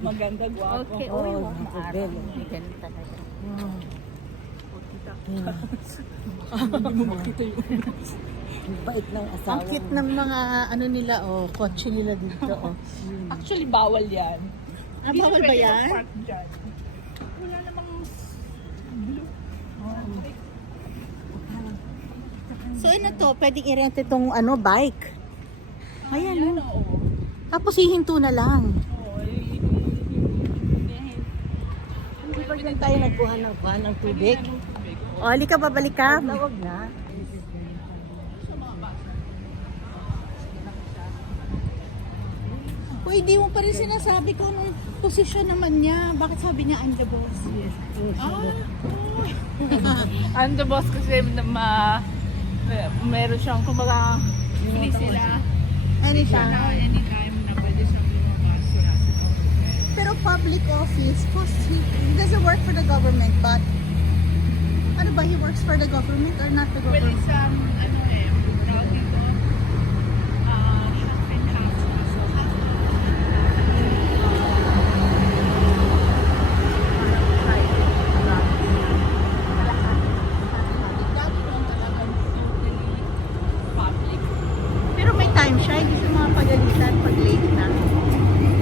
Maganda, guwapo. Okay, Oo, maaraw. Ganun talaga. Hindi mo makita yung Bait ng asawa. Ang cute ng mga ano nila, kotse nila dito. Actually, bawal yan. Ah, bawal ba yan? Park dyan. Wala namang blue. So ano to, pwedeng i-rent itong bike. Ayan, Yan, oh. oo. Tapos hihinto na lang. Hindi pa dyan tayo nagkuhan ng tubig. O, halika, babalik ka. Huwag na. O, hindi mo pa rin sinasabi kung anong posisyon naman niya. Bakit sabi niya, I'm the boss? I'm the boss kasi meron siyang kumbaga free sila. Anytime. Anytime na pwede siyang lumabas. Wala sa government. Pero public office, he doesn't work for the government, but ano ba, he works for the government or not the Well, government? it's tawag dito, half and half. So, half public. Pero may time siya, hindi siya mga pagalitan pag late na.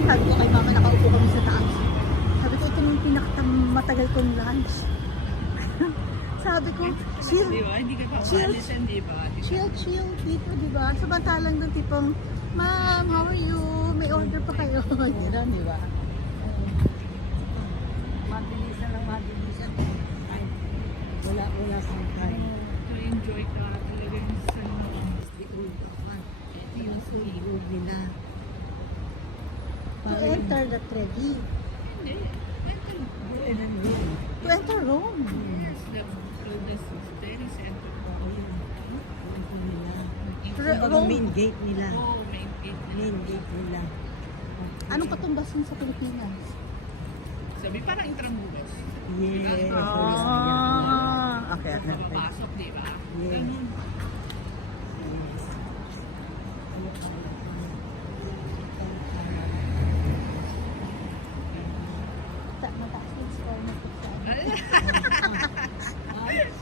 Sabi ko kay mama, nakaupo kami sa taas. Sabi ko, ito yung pinakamatagal kong lunch. Sabi ko, chill, Di ba? Hindi ka pa Chill. paalisan, di ba? chill dito, di ba? Samantalang doon tipong, ma'am, how are you? May order pa kayo. Gano'n, di ba? Mabilisan lang, mabilisan. Ay, wala sa time. To enjoy ka talagang sa Ito yung food nila. To enter the Trevi. Hindi. To enter Rome. Yes, the very center. Yung main gate nila. Oh, main gate na. Main gate nila. Anong katumbasan sa Pilipinas? Sabi parang Intramuros. Yes. Okay. Papasok, di ba? Yes. Ganun.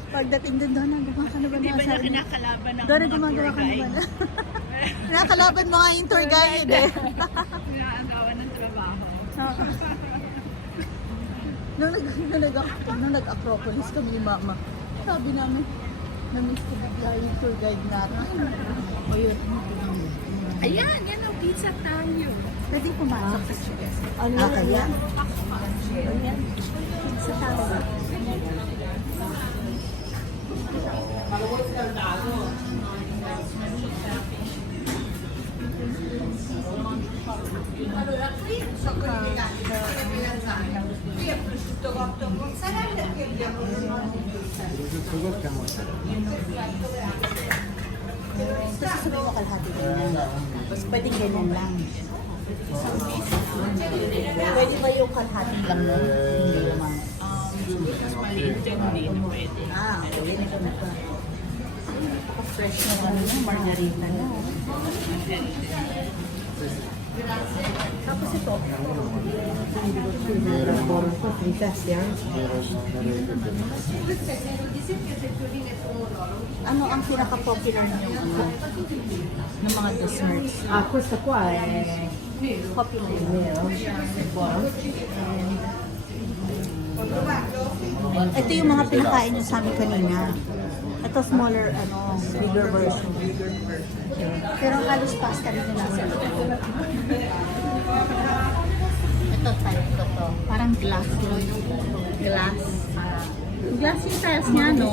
Pagdating din doon, gumagawa ka na ba Hindi ba niya sabi? kinakalaban ng Doon mga gumagawa tour ka na ba guide? Nakakalaban mo nga yung tour guide eh. Inaagawan ng trabaho. Nung nag-Acropolis kami ni Mama, sabi namin, na-miss ko bigla yung tour guide natin. Ayun. Ayan, yan ang pizza tayo. Pwede pumasok sa Chili's. Ano yan? Ayan. Sa tawa. Tapos sabi mo kalahati ganyan. Tapos pwede ganyan lang. Pwede ba yung kalahati lang nun? Hindi naman. Mas maliit din, hindi na pwede. Okay. Ganito na pa. Fresh na ano na, margarita na. Tapos ito. Fritas yan. Ano ang pinaka-popular niyong ng mga desserts? Questa qua è Popular. vero? Ito yung mga pinakain niyo sa amin kanina. Ito smaller, bigger version. Pero halos pasta rin nila sa Ito type ko to. Parang glass yun. Glass. Glass yung tiles niya, no?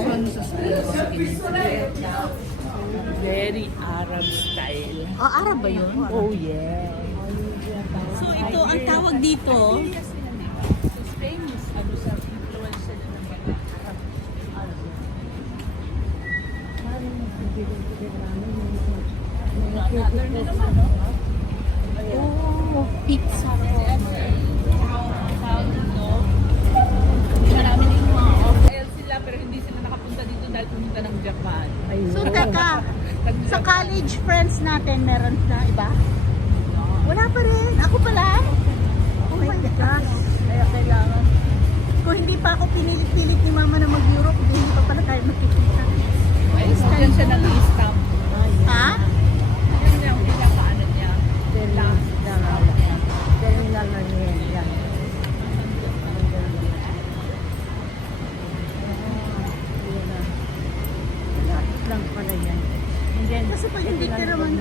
Very Arab style. Arab ba yun? Oh, yeah. So ito, ang tawag dito, It's famous. Ano sa influence sila ng mga Arab. Another na naman, no? pizza. dahil pumunta ng Japan. Ayun. So, teka, sa Nag-Japan. college friends natin, meron na iba? Wala pa rin. Ako pa lang. Oh my gosh. Kaya kailangan. Kung hindi pa ako pinilit-pilit ni Mama na mag-Europe, hindi pa pala tayo makikita. Ay, dyan siya nag-i-stamp. Ha? Yun yung pinaka-ano niya. Terminal na niya. Yan. Yun na. Lapit lang pala yan. And then, Kasi pag hindi ka naman...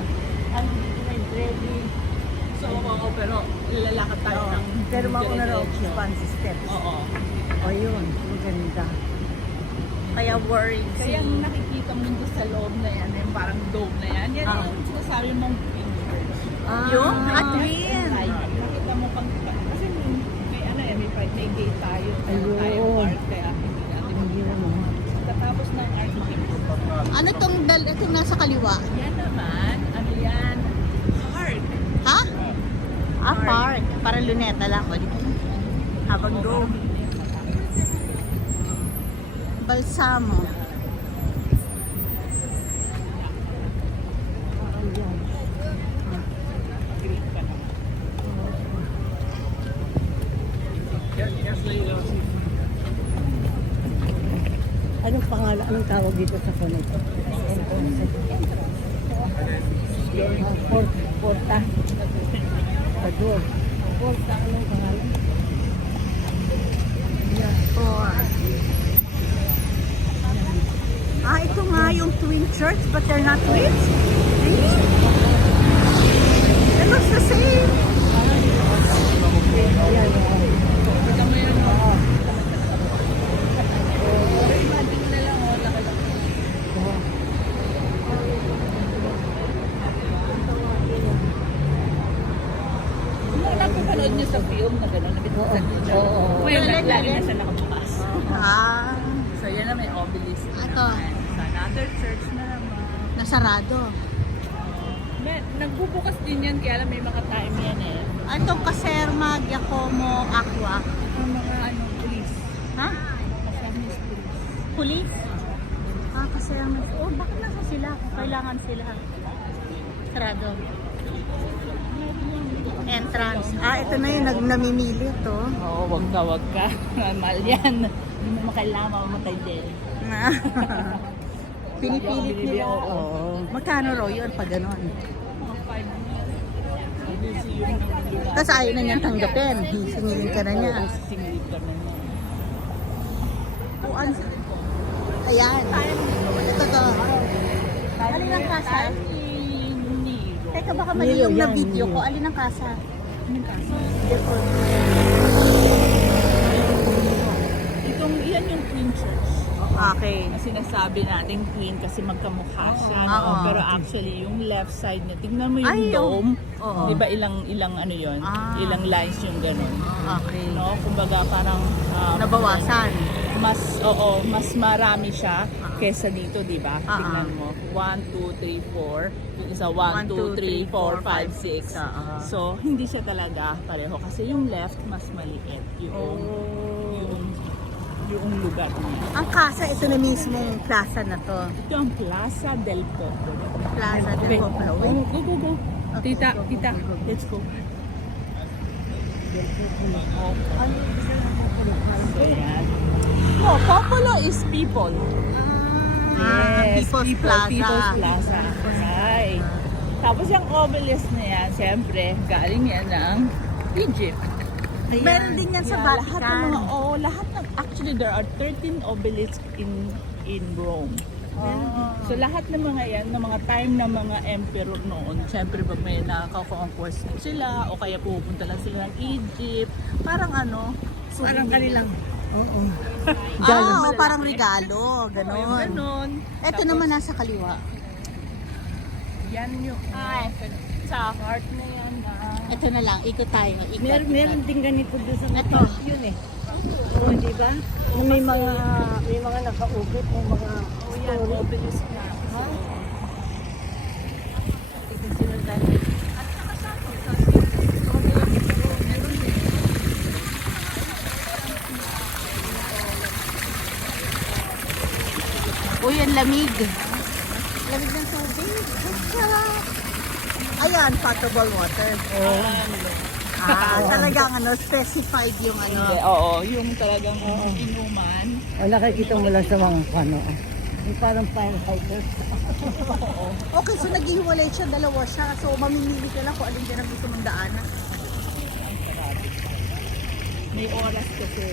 Ang dito na yung ready. So, oo, pero lalakad tayo ng Pero mauna raw, diretso. fancy steps. Oo. O yun, maganda. Kaya worried Kaya ang nakikita mo doon sa loob na yan, yung parang dome na yan, yan Ah. yung sinasabi mong Church. Yung? Ah. At Twin. Nakita mo pang, kasi may ano yan, may gate tayo. Ayun. Tayo park, kaya hindi natin Hindi naman. Katapos ng architecture. Ano itong nasa kaliwa? Yan naman, ano yan? Park. Ha? Ah, park. Para luneta lang. Ulit. Habang go. Balsamo. Anong pangalan? Anong tawag dito sa sunod? Porta. Pador. Porta. Anong pangalan? Four. Ah, ito nga yung twin church, but they're not twins? Really? It looks the same. Yan. Kita mo yan, oh. Pero imagine mo na lang, oh, laki-laki. Nung napapanood niyo sa film na gano'n, nabitasan niyo siya. Oo. Well, Galing, lagi na galing. siya nakabukas. Ah, So, yan na may obelisk na Ito. naman. Sa another church na naman. nasarado. Nagbubukas din yan, kaya alam may mga time yan eh. Itong Caserma, Giacomo, Aqua. Ang mga ano, police. Ha? Kasama police. Police? Ah, Caserma. Oh, bakit nasa sila? Kailangan sila. Sarado. Entrance. Ah, ito na yung namimili to. Oo, wag ka. Mahal yan. Hindi mo makailangan mamatay din. Pinipilit nila. Oo. Magkano raw yun pag gano'n? Mga 5 Tapos ayaw na niyang tanggapin. Singilin ka na niya. Singilip ka na niya. Uan. Ayan. Ito to. Alin ang kasa? Teka, baka mali Nilo yung yan, na-video Nilo. ko. Alin ang kasa? Anong kaso? Yan yung Queen Church. Okay. Na sinasabi natin Queen kasi magkamukha siya. Oo. No? Oo. Pero actually, yung left side niya, tingnan mo yung Ay, dome. oo. Di ba ilang ano yun? Ah. Ilang lines yung ganun. Okay. No? Kumbaga parang Nabawasan. mas marami siya kesa dito, di ba? Ah. Tingnan mo. 1, 2, 3, 4. Yung isa 1, 2, 3, 4, 5, 6. Ah. So, hindi siya talaga pareho. Kasi yung left, mas maliit. Yung lugar niya. Ang kasa, ito na mismong plaza na to. Ito ang Plaza del Popolo. Plaza Okay. del Popolo. Go. Tita, let's go. So, yan. No, Popolo is people. People's Plaza. People's Plaza. Right. Tapos yung obelisk na yan, siyempre, galing yan ng Egypt. Meron din yan sa Lahat ng Vatican. lahat ng, actually there are 13 obelisks in Rome. So lahat ng mga yan, ng mga time ng mga emperor noon, siyempre pag may nakaka-conquest sila o kaya pupunta lang sila ng Egypt, parang ano, Parang kanilang. Oo. Ah, parang regalo. Ganon. Ganon. Ito Tapos, naman nasa kaliwa. yan yung, sa heart na yan. Ito na lang, ikot tayo. Ikot. Meron din ganito doon sa Ito. yun eh. Oo, di ba? May mga nakaugot, may mga Yan, story. obelisk na. Ha? Uy, lamig. Lamig ng tubig. Ayan, potable water. Talagang specified yung Hindi, oo, yung talagang inuman. O, nakikita mo lang sa mga ano. Yung parang firefighters. Okay, so naghihiwalay siya, dalawa siya. So mamimili ka lang kung alin dyan ang gusto mong daanan. May oras kasi.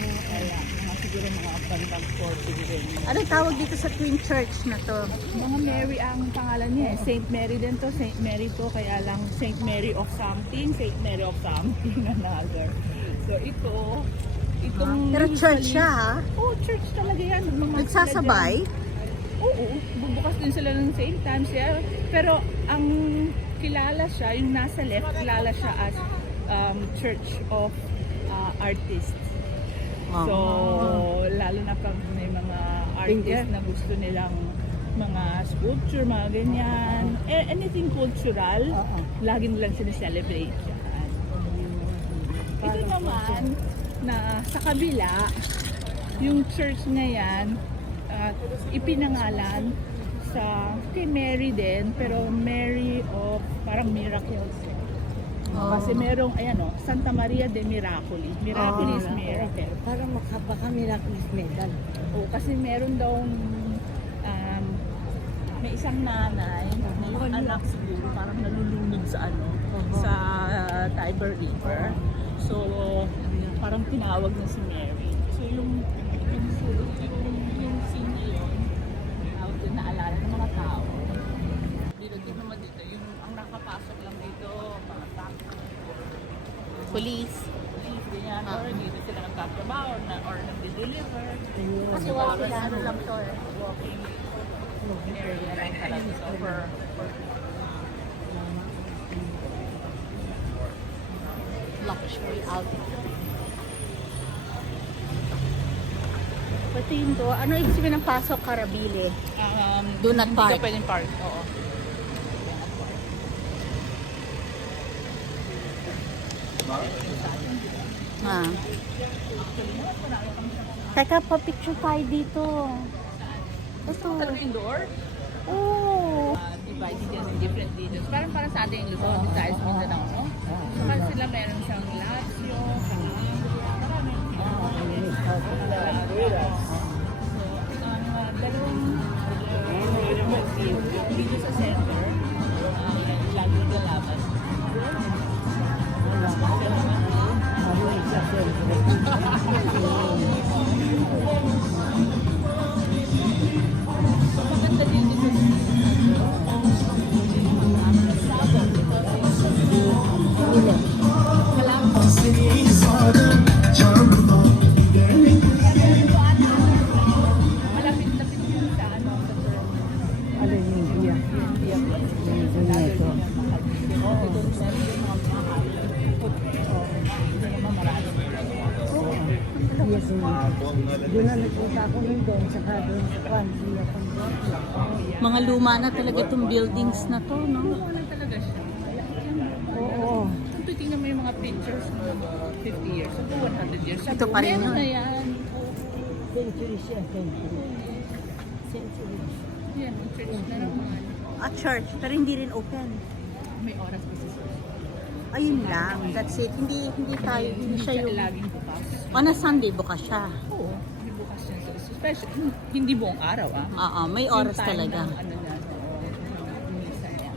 Kaya, siguro mga bandang 40 rin. Ano tawag dito sa Twin Church na to? Mga Mary ang pangalan niya eh. Saint Mary din to. Saint Mary to. Kaya lang Saint Mary of something. Saint Mary of something another. So itong Pero church usually- siya ha? Oo, church talaga yan. Magmamahal sila Nagsasabay? dyan. Oo, bubukas din sila ng same time siya. Pero ang kilala siya, yung nasa left, kilala siya as Church of Artists. So, lalo na pag may mga artists na gusto nilang mga sculpture, mga ganyan. Anything cultural, lagi nilang sineselebrate yan. Ito naman, na sa kabila, yung church na yan, ipinangalan sa kay Mary din, pero Mary of parang miracles. Kasi merong, ayan o, Santa Maria de Miracoli. Miracoli is miracle. Parang baka miraculous medal. O, kasi meron daw may isang nanay, may anak siguro, parang nalulunod sa sa Tiber River. So, parang tinawag na si Mary. So, yung scene na yun, naalala ng mga tao. Dito naman dito, yung ang nakapasok lang dito, mga Police. ganyan, or dito sila nagtatrabaho or nag-deliver. Kasi walking lang to eh. Walking area lang talaga. So, for Luxury outlet. Pati yun to, ano ibig sabihin ng pasok Karabile? Do not hindi park. ka pwedeng park. Oo. Teka, pa-picture tayo dito. Ito. Talaga indoor? Oh. Divided yan in different regions. Parang sa atin yung Luzon, Visayas, Mindanao, no? Saka sila meron siyang Lazio, marami. Dalawang dito sa center, lagi galaban. Maganda din dito. Malapit-lapit yun sa sa terminal. Alin yung biya? Ito. Yes, doon na nagpunta ako nun doon, saka doon sa Kwan, Villa Condotia. Mga luma na talaga itong buildings na to, no? Ano talaga siya? Oo. Kung titingnan mo yung mga pictures ng 50 years ago, 100 years ago, Ito pa rin meron yun. na yan. Century siya, century. Century. Yan, church na naman. At church, pero hindi rin open. May oras kasi sir. Ayun lang, that's it. Hindi tayo, hindi siya yung... laging bukas. On a Sunday, bukas siya. Oo, hindi bukas yan. Especially, hindi buong araw Oo, may oras Yung time talaga. ng ano niya, ng misa niya.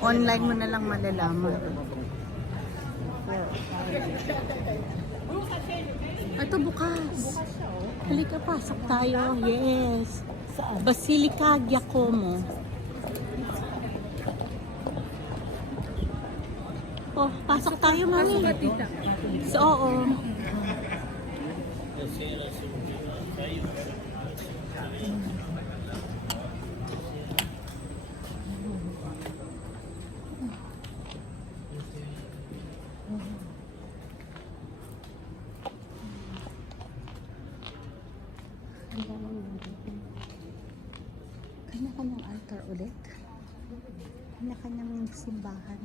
Online mo na lang malalaman. Ito bukas. Halika, pasok tayo. Yes. Basilica Giacomo. Oh, pasok tayo, mami. Tita. So, oo. Kanya-kanyang altar ulit. Kanya-kanyang simbahan.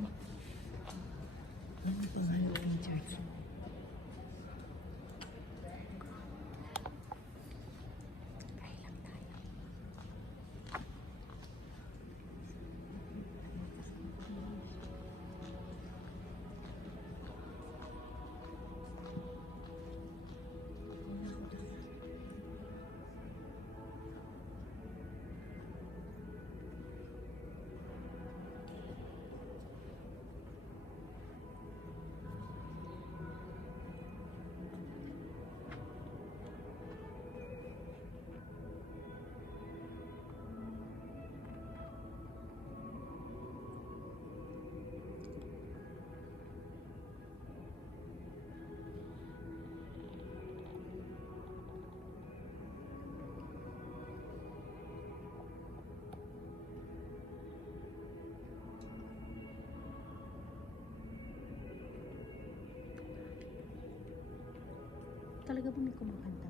Talaga ba may kumakanta?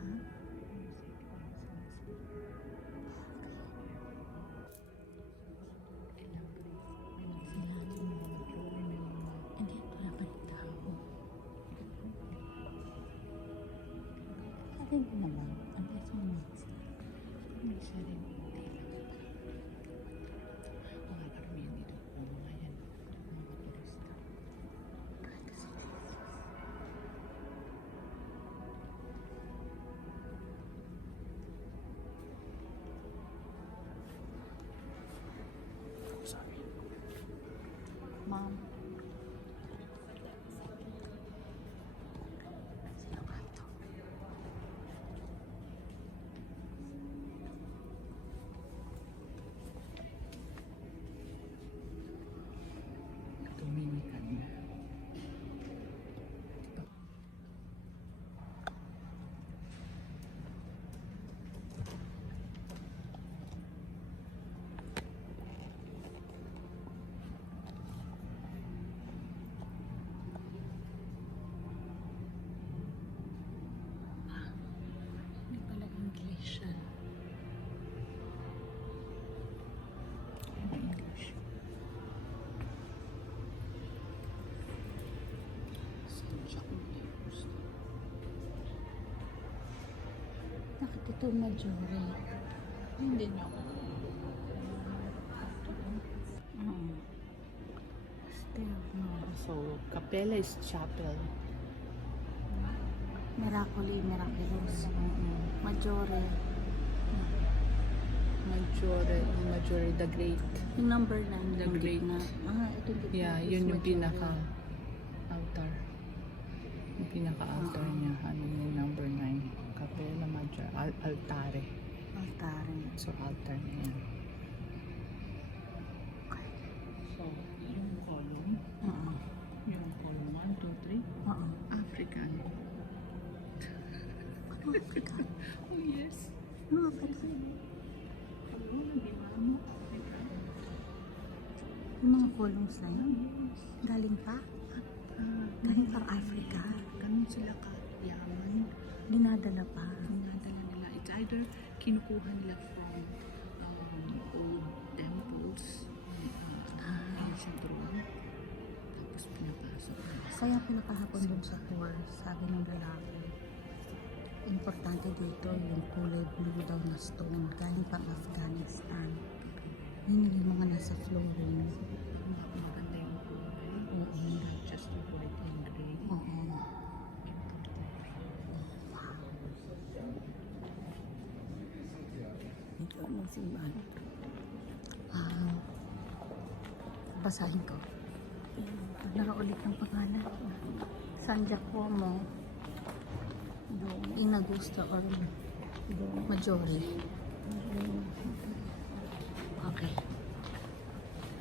Ha? Hindi, wala pa rin tao. Sabi mo naman, ang beso mo sila. May isa rin. Mga karamihan dito po mga yan. Mga turista. Sorry. Ma'am. Sino ka ito? Dominican. Hindi pala English yan. Ano English? Bakit ito Majore? Hindi niyo ako. So, Capella is chapel. Miracoli, Miraculous. Majore. Majore the Great. Yung number 9. The Great. Na. Ito yung Yeah, yun yung pinaka-altar. Yung pinaka-altar niya. Ano yung number 9? Capella Major. Altare. Altare. So, altar na yan. So, yung column. Oo. Yung column 1, 2, 3. Oo. African. Ano Africa? Oh, yes. Ano Africa? Hello, nabima mo. Yung mga columns na yun. Galing pa? Galing pa Africa. Ganun sila ka-yaman. Dinadala pa. Dinadala nila. It's either kinukuha nila from old temples, ancient Rome, tapos pinapasok nila. Kaya pinapahapon dun sa tour, sabi ng lalaki. Importante dito yung kulay blue daw na stone. Galing pa Afghanistan. Yun yung mga nasa flooring. Maganda yung kulay. Oo. Not just the white and gray. Oo. Ito anong simbahan? Basahin ko. Nakaulit ng pangalan. San Giacomo in Augusta or Majore. Okay.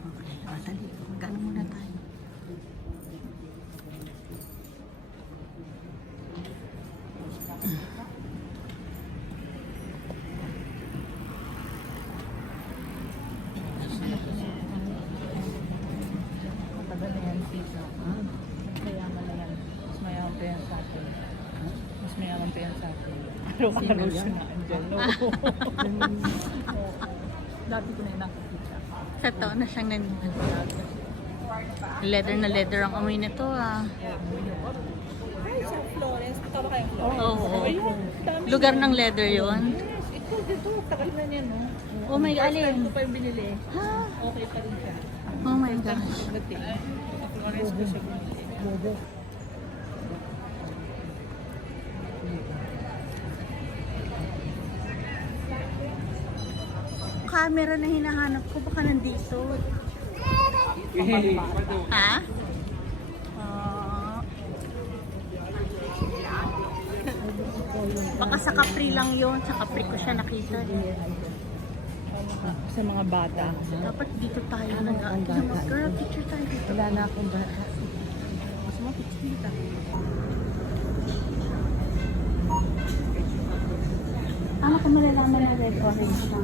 Okay. Dali. Magkano muna tayo? Matagal na yan, Tita. Mas mayaman na yan. Mas mayaman pa yan sa atin. Mas mayaman pa yan sa atin. Araw-araw siya na andyan. Oo. Dati ko na yung nakikita. Sa taon na siyang naniniwala. Leather na leather ang amoy nito ah. Ay, sa Florence. Ikaw ba kayong Florence? Oo. Ayun, dami. Lugar ng leather yon. Yes, ito dito. Tagal na niya, no? Oh my God, First time alin? ko pa yung binili. Ha? Okay pa rin siya. Oh my gosh. Dating. Sa Florence ko siya binili. Camera na hinahanap ko, baka nandito. Ha? Baka sa Capri lang yon. Sa Capri ko siya nakita. Sa mga bata. Dapat dito tayo nag-aan. Girl, picture tayo dito. Wala na akong bata. Gusto mo picture dito? Ano ko malalaman na red orange na?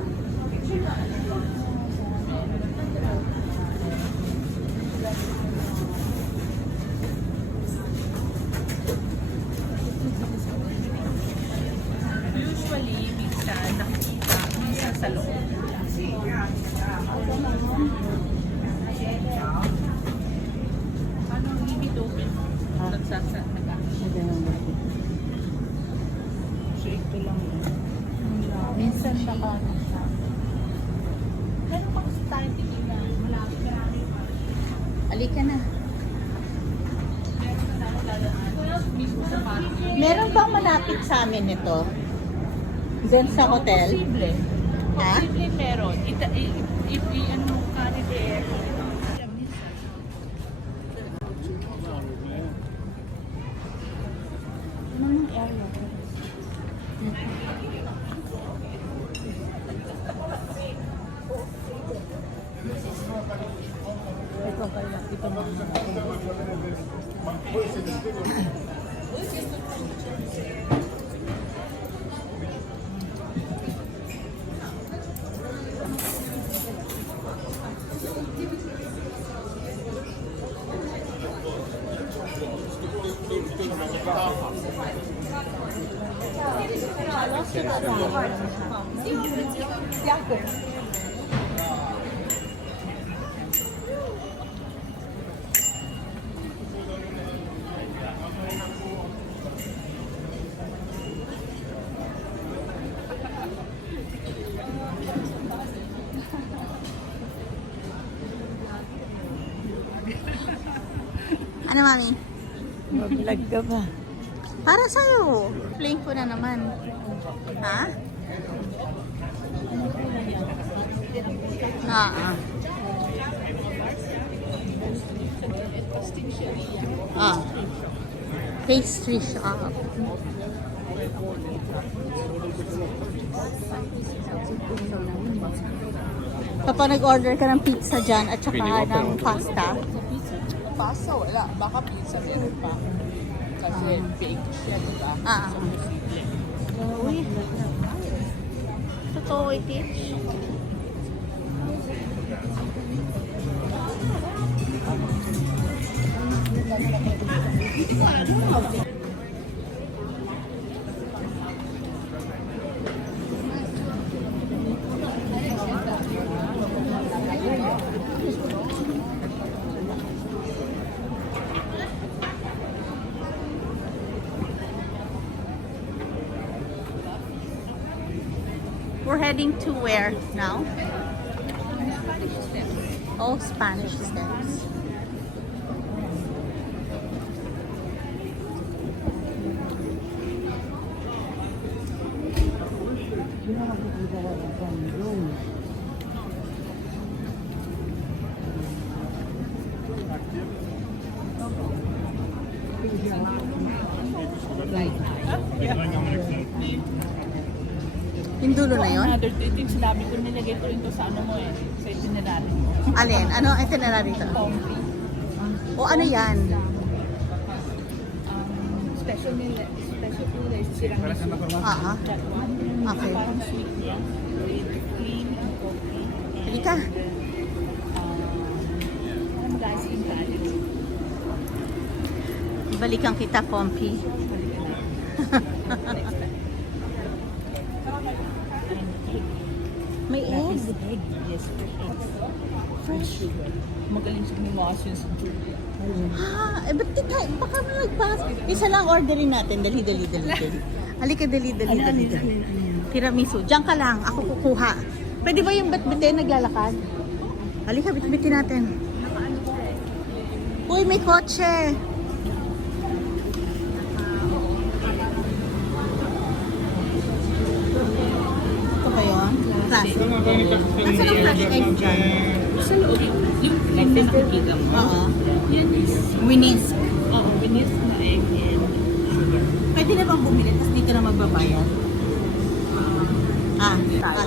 So ito lang yun. Minsan naka siya. Pero pag sa tayo tigilan, malapit marami pa. Alika na. Meron bang malapit sa amin ito? Diyan sa hotel? Posible. Ha? Posible meron. Ano mo ka there. Anong area? Ito kaya, ito na. Ano, Mami? Mag-vlog ka ba? Para sa'yo. Playing ko na naman. Ha? Ah. Pastry shop. Kapag nag-order ka ng pizza dyan at saka ng pasta, Pasta wala. Baka pizza meron pa. Kasi baked siya, diba? So, posible. uy, totoo Teach. We're heading to where now? Oh, Spanish steps. Yung dulo na yun? Another two things, sinabi ko nilagay ko rin to sa ano mo eh. Sa itinerary mo. Alin? Ano ang itinerary ito? Pompi. O ano yan? Special nila is sirang miso. Ah, That one. Okay. Parang sweet niya. With cream and coffee. halika. Ano guys, in college. Balikan kita, Pompey. May egg. Egg. Yes, fresh sugar. Magaling siya gumawa siya sa sugar. Eh, ba't di tayo? Baka nagpas. Isa lang orderin natin. Dali. Halika, dali. Tiramisu. Diyan ka lang. Ako kukuha. Pwede ba yung bat-batin naglalakad? Halika, bit-bitin natin. Uy, may kotse. Ito ba yun? Plastic. Nasaan ang plastic egg dyan? Sa loob, yung cream na nakikita mo. Oo. Yan is, Winis. oo, binis na egg and sugar. Pwede na bang bumili? Tapos dito na magbabayad?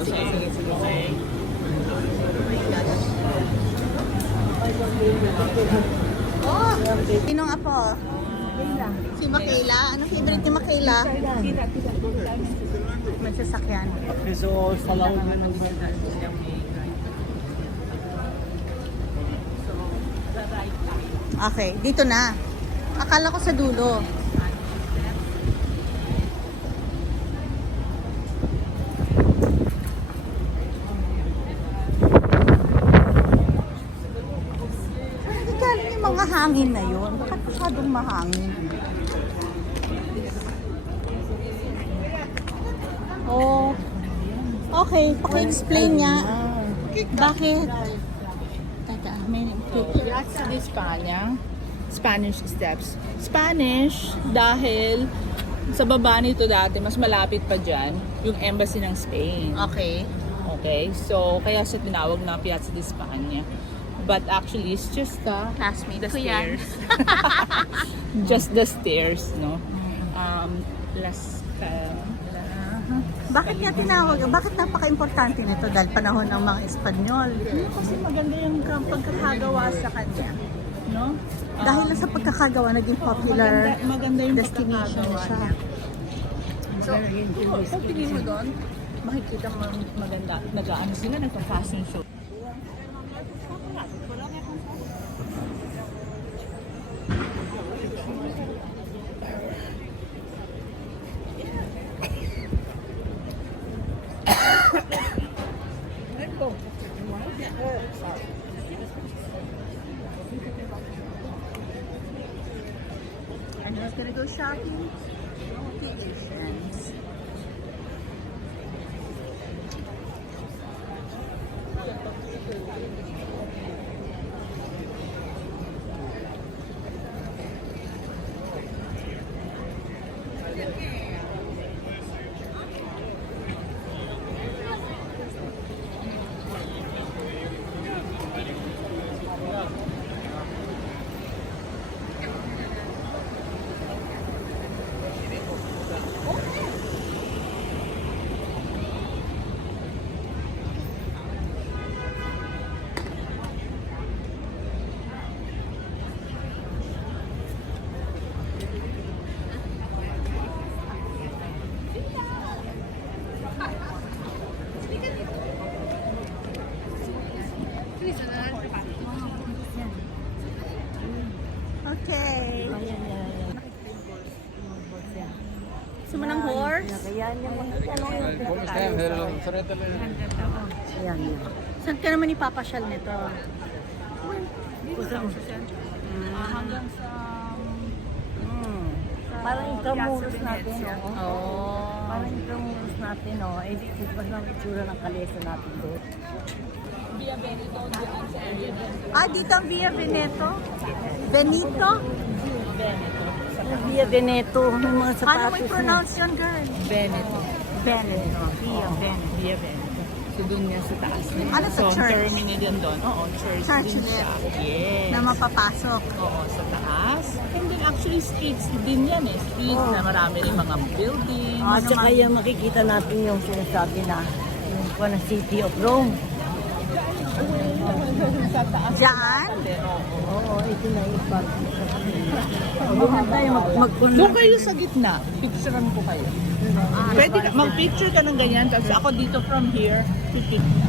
Sige. Okay. Oh, sinong apo? Si Makayla. Anong favorite ni Makayla? Kita. May sasakyan. So, sa lawag na ng Okay, dito na. Akala ko sa dulo. Saan galing yung mga mahangin na yun. Bakit masyadong mahangin? Oh. Okay, paki-explain niya. Bakit? Teka, may Piazza di Spagna, Spanish Steps. Spanish dahil sa baba nito dati, mas malapit pa dyan, yung embassy ng Spain. Okay. Okay, so kaya siya tinawag na Piazza di Spagna. But actually, it's just Classmate the ko yan. stairs. Just the stairs, no? Las Bakit niya tinawag? Bakit napaka-importante nito dahil panahon ng mga Espanyol? kasi maganda yung pagkakagawa sa kanya, no? Dahil lang sa pagkakagawa, naging popular maganda yung destination pagkakagawa siya. niya. So, kung tingin mo doon, makikita mo maganda. Nag-ano sila, nagpa-fashion show. And we're gonna go shopping. Vacations. Okay. Gusto mo ng horse? Kaya niya ¿Cómo están? Ayan, yan. Saan ka naman ipapasyal nito? Hanggang sa... Parang intramuros natin, oh. Oh. Parang intramuros natin, oh. Eh, di ba ang itsura ng kalesa natin doon? Via Benito, diyan sa area ng Ah, dito ang Via Veneto? Benito? Benito. Via Veneto, yung mga Paano sapatos mo i-pronounce yun, girl? Veneto. Veneto. Via Veneto. Via Benito. So, doon niya sa taas. Ano sa so, church? terminal yan doon. Oo, church, Church din din. siya. Yes. Na mapapasok. Oo, sa taas. And then actually streets din yan eh. Streets na marami rin mga buildings. At saka yung makikita natin yung sinasabi na yung City of Rome. Sa taas. Diyan? Oo, ito na yung pag. Doon tayo Doon kayo sa gitna. Picturean ko kayo. Pwede ka, mag-picture ka ng ganyan. Tapos ako dito from here, pipicture.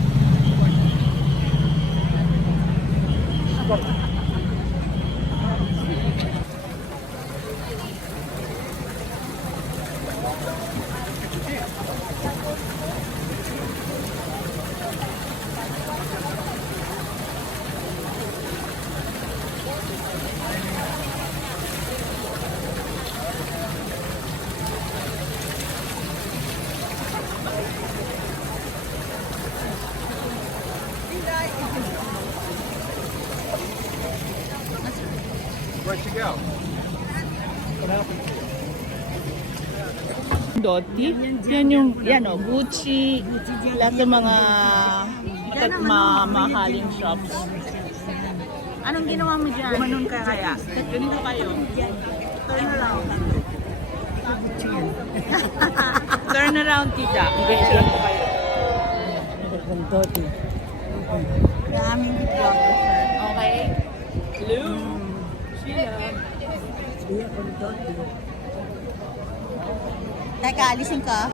Where'd you go? Doty. Yan yung, yan o, Gucci. Lahat ng mga mamahaling shops. Anong ginawa mo dyan? Gumanon ka kaya. Ganito kayo. Turn around. Turn around, tita. Picturean ko kayo. Doti. Daming videographer. Okay? Hello? Sheila. Iya, Doti. Teka, alisin ka.